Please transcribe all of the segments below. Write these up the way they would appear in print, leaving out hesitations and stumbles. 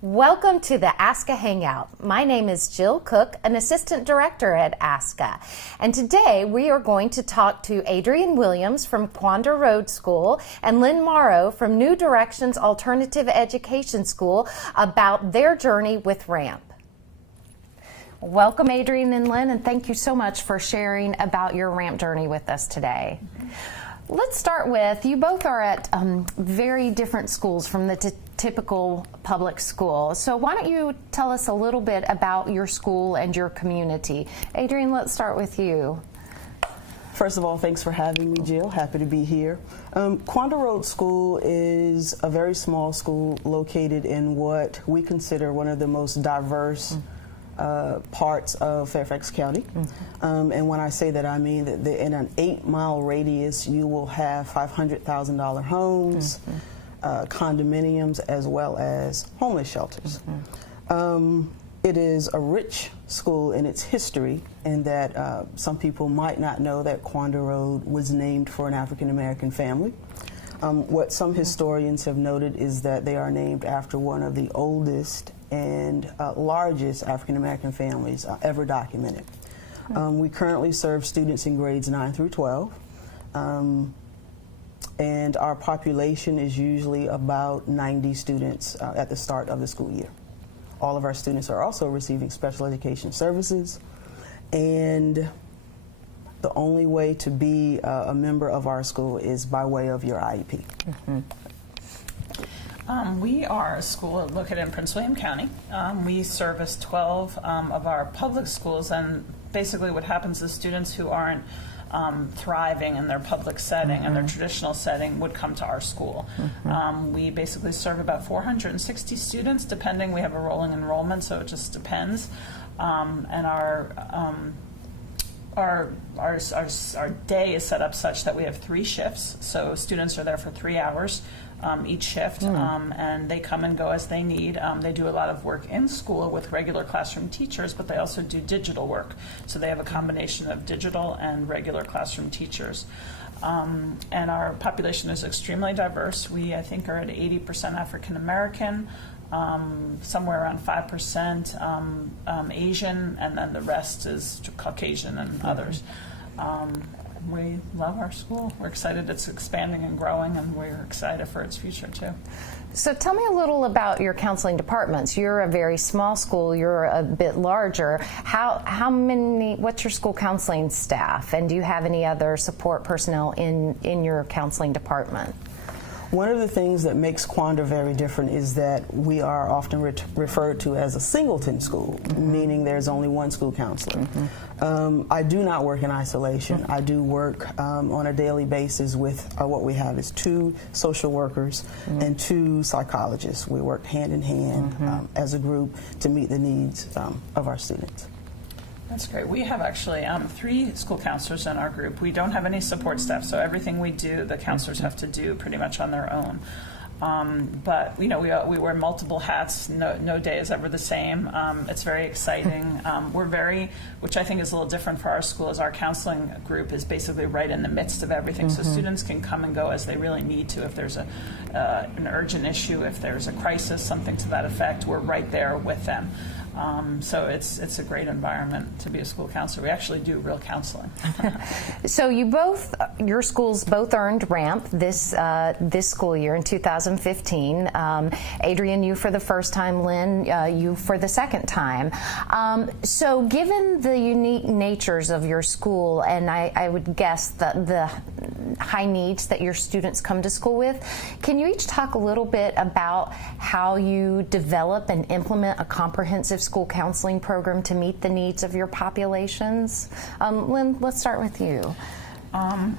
Welcome to the ASCA Hangout. My name is Jill Cook, an Assistant Director at ASCA. And today we are going to talk to Adrian Williams from Quander Road School and Lynn Morrow from New Directions Alternative Education School about their journey with RAMP. Welcome, Adrian and Lynn, and thank you so much for sharing about your RAMP journey with us today. Let's start with, you both are at very different schools from the typical public school. So why don't you tell us a little bit about your school and your community? Adrian, let's start with you. First of all, thanks for having me, Jill. Happy to be here. Quander Road School is a very small school located in what we consider one of the most diverse parts of Fairfax County. And when I say that, I mean that in an 8-mile radius, you will have $500,000 homes, condominiums, as well as homeless shelters. It is a rich school in its history in that some people might not know that Quander Road was named for an African-American family. What some historians have noted is that they are named after one of the oldest and largest African-American families ever documented. We currently serve students in grades 9 through 12. And our population is usually about 90 students at the start of the school year. All of our students are also receiving special education services, and the only way to be a member of our school is by way of your IEP. We are a school located in Prince William County. We service 12 of our public schools, and basically what happens is students who aren't thriving in their public setting and their traditional setting would come to our school. We basically serve about 460 students, depending. We have a rolling enrollment, so it just depends. And our day is set up such that we have 3 shifts, so students are there for 3 hours each shift, and they come and go as they need. They do a lot of work in school with regular classroom teachers, but they also do digital work. So they have a combination of digital and regular classroom teachers. And our population is extremely diverse. We, I think, are at 80% African American, somewhere around 5% Asian, and then the rest is Caucasian and others. We love our school. We're excited it's expanding and growing, and we're excited for its future too. So tell me a little about your counseling departments. You're a very small school. You're a bit larger. What's your school counseling staff, and do you have any other support personnel in your counseling department? One of the things that makes Quander very different is that we are often referred to as a singleton school, meaning there's only one school counselor. I do not work in isolation. I do work on a daily basis with what we have is 2 social workers and 2 psychologists. We work hand in hand as a group to meet the needs of our students. That's great. We have actually 3 school counselors in our group. We don't have any support staff, so everything we do, the counselors have to do pretty much on their own. But you know, we wear multiple hats. No day is ever the same. It's very exciting. Which I think is a little different for our school, is our counseling group is basically right in the midst of everything. So students can come and go as they really need to. If there's an urgent issue, if there's a crisis, something to that effect, we're right there with them. So it's a great environment to be a school counselor. We actually do real counseling. So your schools both earned RAMP this school year in 2015. Adrian, you for the first time. Lynn, you for the second time. So given the unique natures of your school, and I would guess the high needs that your students come to school with, can you each talk a little bit about how you develop and implement a comprehensive school counseling program to meet the needs of your populations? Lynn, let's start with you.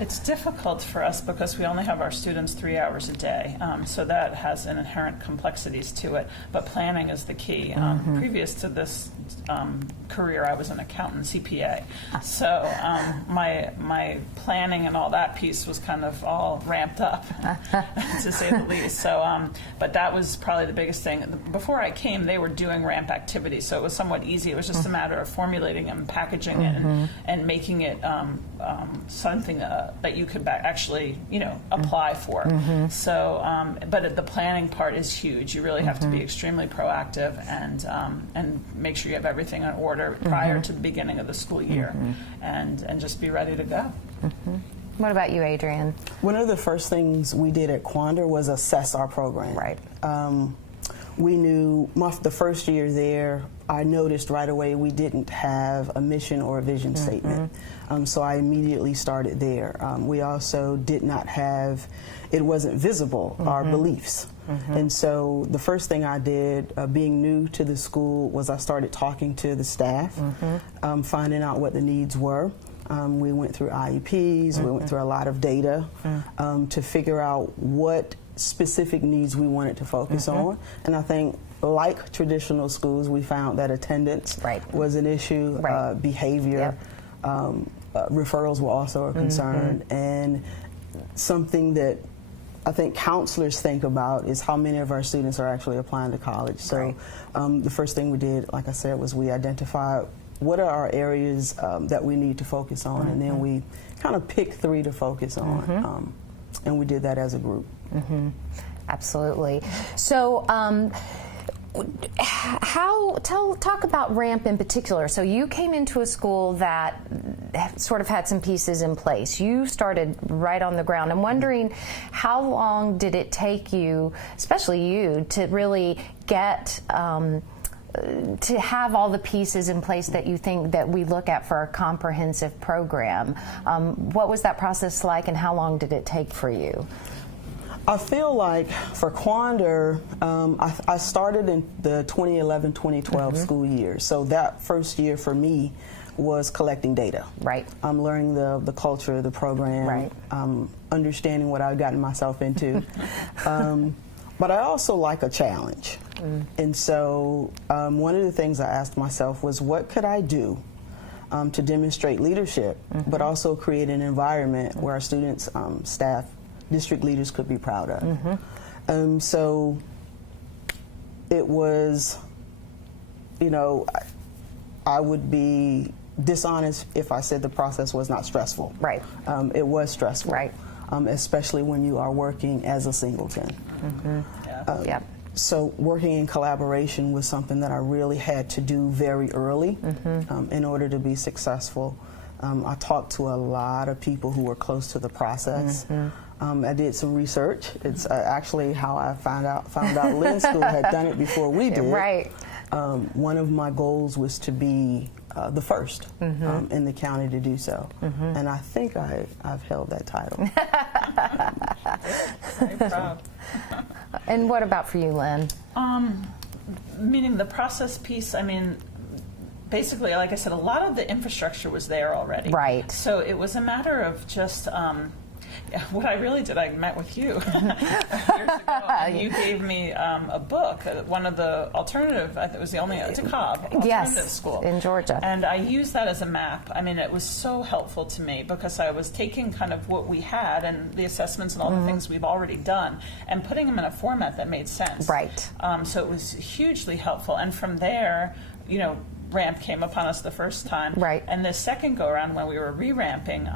It's difficult for us because we only have our students 3 hours a day, so that has an inherent complexities to it, but planning is the key. Previous to this career, I was an accountant, CPA, so my planning and all that piece was kind of all ramped up, to say the least. So, but that was probably the biggest thing. Before I came, they were doing RAMP activities, so it was somewhat easy. It was just a matter of formulating and packaging it and making it such something that you could actually, apply for. So, but the planning part is huge. You really have to be extremely proactive and make sure you have everything in order prior to the beginning of the school year, and just be ready to go. What about you, Adrian? One of the first things we did at Quander was assess our program. Right. We knew the first year there, I noticed right away we didn't have a mission or a vision statement. So I immediately started there. We also did not have, it wasn't visible, our beliefs. And so the first thing I did, being new to the school, was I started talking to the staff, finding out what the needs were. We went through IEPs, we went through a lot of data to figure out what specific needs we wanted to focus on. And I think, like traditional schools, we found that attendance was an issue, behavior, referrals were also a concern, and something that I think counselors think about is how many of our students are actually applying to college. So the first thing we did, like I said, was we identified what are our areas that we need to focus on, and then we kind of picked 3 to focus on, and we did that as a group. Absolutely. So talk about RAMP in particular. So you came into a school that sort of had some pieces in place. You started right on the ground. I'm wondering, how long did it take you, especially you, to really get to have all the pieces in place that you think that we look at for a comprehensive program? What was that process like, and how long did it take for you? I feel like for Quander, I started in the 2011-2012 school year. So that first year for me was collecting data. Right. I'm learning the culture of the program. Right. Understanding what I've gotten myself into. But I also like a challenge. And so one of the things I asked myself was, what could I do to demonstrate leadership, but also create an environment where our students, staff, district leaders could be proud of. So it was, I would be dishonest if I said the process was not stressful. Right. It was stressful. Right. Especially when you are working as a singleton. So working in collaboration was something that I really had to do very early in order to be successful. I talked to a lot of people who were close to the process. I did some research. It's actually how I found out Lynn School had done it before we did. Right. One of my goals was to be the first in the county to do so, and I think I've held that title. Very proud. And what about for you, Lynn? Meaning the process piece, I mean, basically, like I said, a lot of the infrastructure was there already. Right. So it was a matter of just what I really did. I met with you years ago, and you gave me a book, one of the alternative, I think it was the only, it's a Cobb alternative school in Georgia. And I used that as a map. I mean, it was so helpful to me because I was taking kind of what we had and the assessments and all the things we've already done and putting them in a format that made sense. Right. So it was hugely helpful. And from there, RAMP came upon us the first time. Right. And the second go-around when we were re-ramping,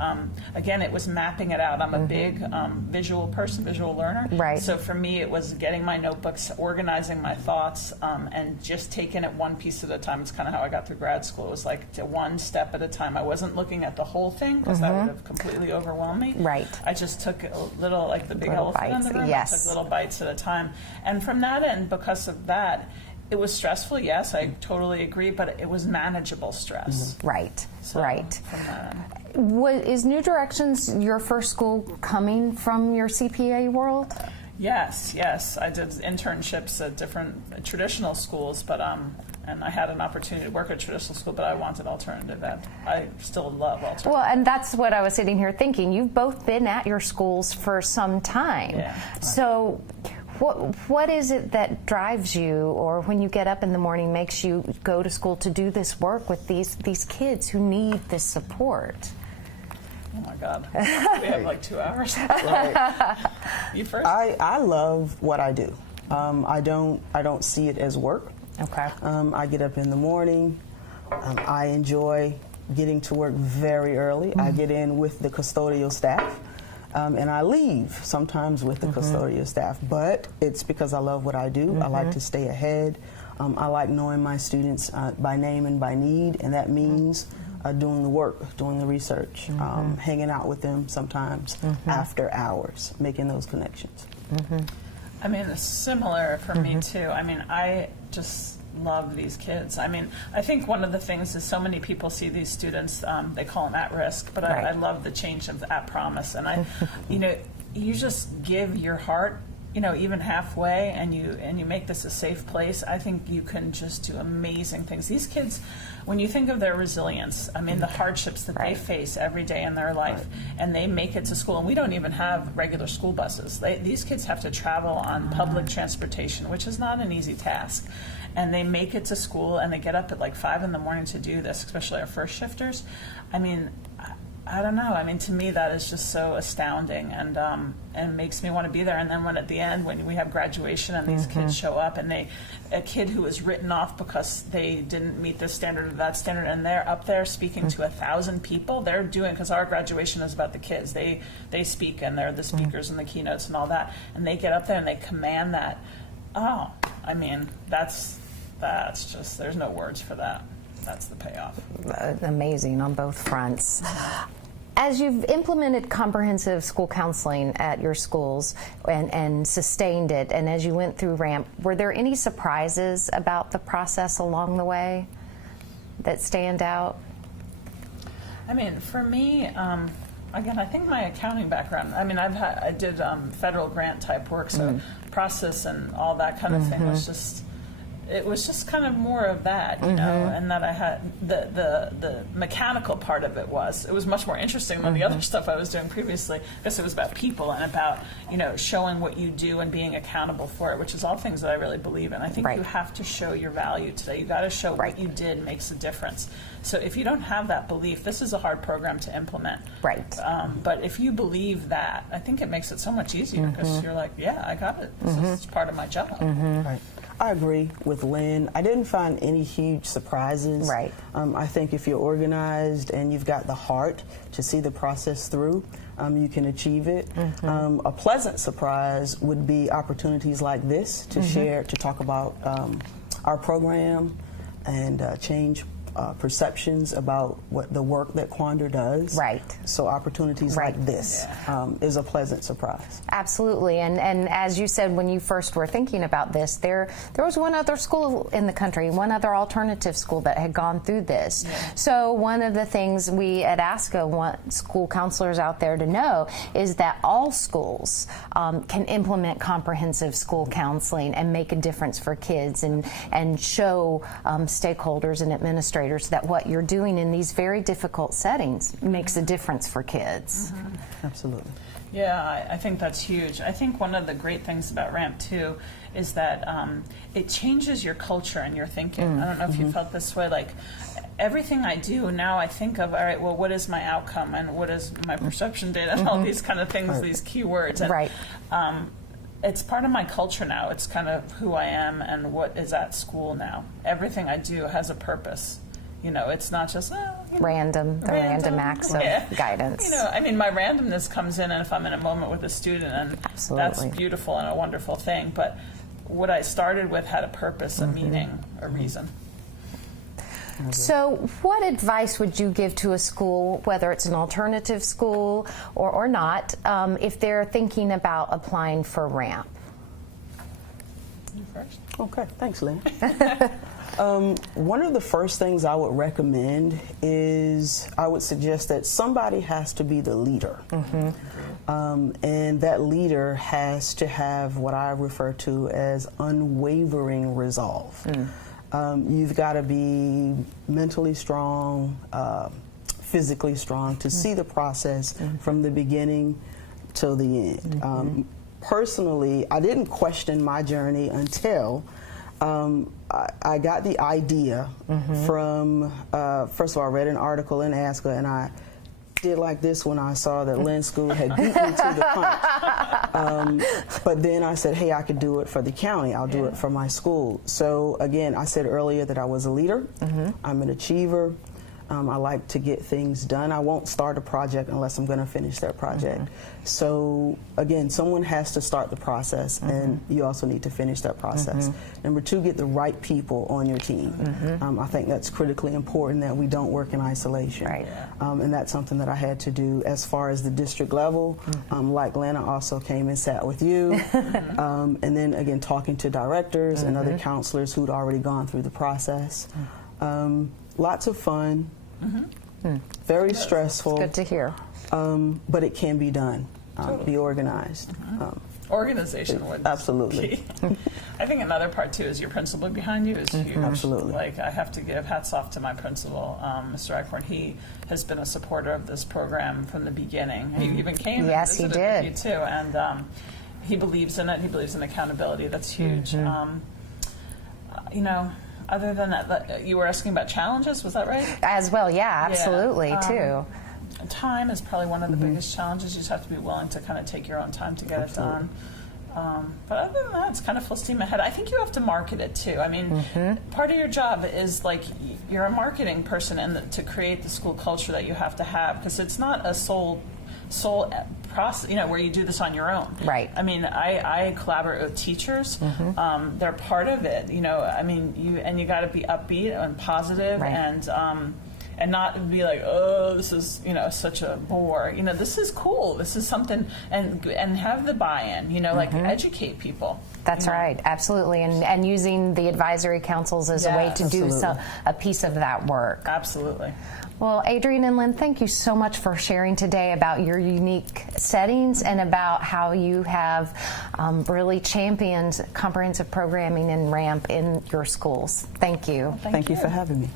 again, it was mapping it out. I'm a big visual person, visual learner. Right. So for me, it was getting my notebooks, organizing my thoughts, and just taking it one piece at a time. It's kind of how I got through grad school. It was like one step at a time. I wasn't looking at the whole thing because that would have completely overwhelmed me. Right. I just took a little, like the big Little elephant in the bites, room. yes. I took little bites at a time. And from that end, because of that, it was stressful, yes, I totally agree, but it was manageable stress. Right, So, right. from that end. Is New Directions your first school coming from your CPA world? Yes, I did internships at different traditional schools, but and I had an opportunity to work at a traditional school, but I wanted alternative ed. I still love alternative. Well, and that's what I was sitting here thinking. You've both been at your schools for some time. Yeah. So what is it that drives you, or when you get up in the morning makes you go to school to do this work with these kids who need this support? Oh my God, we have like 2 hours. Right. You first. I love what I do. I don't see it as work. Okay. I get up in the morning. I enjoy getting to work very early. I get in with the custodial staff. And I leave sometimes with the custodial staff, but it's because I love what I do. I like to stay ahead. I like knowing my students by name and by need, and that means doing the work, doing the research, hanging out with them sometimes after hours, making those connections. I mean, it's similar for me too. I mean, I just love these kids. I mean, I think one of the things is so many people see these students, they call them at risk, but I love the change of at promise. And I, you know, you just give your heart, you know, even halfway, and you make this a safe place. I think you can just do amazing things. These kids, when you think of their resilience, I mean, the hardships that they face every day in their life, and they make it to school, and we don't even have regular school buses. These kids have to travel on public transportation, which is not an easy task. And they make it to school, and they get up at like 5 in the morning to do this, especially our first shifters. I mean, I don't know. I mean, to me, that is just so astounding, and makes me want to be there. And then when at the end, when we have graduation and these kids show up, and a kid who was written off because they didn't meet this standard or that standard, and they're up there speaking to 1,000 people, they're doing, because our graduation is about the kids. They speak, and they're the speakers and the keynotes and all that, and they get up there and they command that. Oh, I mean, that's just, there's no words for that. That's the payoff. Amazing on both fronts. As you've implemented comprehensive school counseling at your schools and sustained it, and as you went through RAMP, were there any surprises about the process along the way that stand out? I mean, for me, again, I think my accounting background, I mean, I did federal grant type work, so process and all that kind of thing was just, it was just kind of more of that, you know, and that I had the mechanical part of it was much more interesting than the other stuff I was doing previously, because it was about people and about, you know, showing what you do and being accountable for it, which is all things that I really believe in. I think you have to show your value today. You got to show what you did makes a difference. So if you don't have that belief, this is a hard program to implement. But if you believe that, I think it makes it so much easier, because you're like, yeah, I got it. This is part of my job. I agree with Lynn. I didn't find any huge surprises. I think if you're organized and you've got the heart to see the process through, you can achieve it. A pleasant surprise would be opportunities like this to share, to talk about our program and change perceptions about what the work that Quander does. So opportunities like this is a pleasant surprise. Absolutely, and as you said when you first were thinking about this, there was one other school in the country, one other alternative school that had gone through this. So one of the things we at ASCA want school counselors out there to know is that all schools can implement comprehensive school counseling and make a difference for kids, and show stakeholders and administrators that what you're doing in these very difficult settings makes a difference for kids. Absolutely. Yeah, I think that's huge. I think one of the great things about RAMP too is that it changes your culture and your thinking. I don't know if you felt this way, like everything I do now I think of, all right, well, what is my outcome and what is my perception data and all these kind of things, these keywords. And, it's part of my culture now. It's kind of who I am and what is at school now. Everything I do has a purpose. You know, it's not just random acts of guidance. You know, I mean, my randomness comes in, and if I'm in a moment with a student, and that's beautiful and a wonderful thing. But what I started with had a purpose, a meaning, a reason. So what advice would you give to a school, whether it's an alternative school or not, if they're thinking about applying for RAMP? You first. Okay, thanks, Lynn. One of the first things I would recommend is I would suggest that somebody has to be the leader. And that leader has to have what I refer to as unwavering resolve. You've got to be mentally strong, physically strong to see the process from the beginning till the end. Personally, I didn't question my journey until I got the idea from, first of all, I read an article in ASCA, and I did like this when I saw that Lynn's school had beat me to the punch. But then I said, hey, I could do it for the county. I'll do it for my school. So again, I said earlier that I was a leader. I'm an achiever. I like to get things done. I won't start a project unless I'm going to finish that project. So again, someone has to start the process, and you also need to finish that process. Number two, get the right people on your team. I think that's critically important, that we don't work in isolation. Right. And that's something that I had to do as far as the district level. Like Lana also came and sat with you. And then again, talking to directors and other counselors who'd already gone through the process. Lots of fun. Very stressful. Good to hear. But it can be done. Be organized. Organization would Absolutely. be. I think another part too is your principal behind you is huge. Absolutely. Like, I have to give hats off to my principal, Mr. Eichhorn. He has been a supporter of this program from the beginning. He even came Yes, and he visited did. with you too, and he believes in it. He believes in accountability. That's huge. You know, other than that, you were asking about challenges. Was that right? As well, yeah, absolutely, too. Time is probably one of the biggest challenges. You just have to be willing to kind of take your own time to get it done. But other than that, it's kind of full steam ahead. I think you have to market it too. I mean, part of your job is like you're a marketing person, and to create the school culture that you have to have, because it's not a sole process, you know, where you do this on your own. Right. I mean, I collaborate with teachers. They're part of it. You know, I mean, you got to be upbeat and positive, and not be like, oh, this is, you know, such a bore. You know, this is cool. This is something, and have the buy-in. You know, like educate people. That's right, absolutely, and using the advisory councils as a way to do a piece of that work. Absolutely. Well, Adrian and Lynn, thank you so much for sharing today about your unique settings and about how you have really championed comprehensive programming and RAMP in your schools. Thank you. Thank you for having me.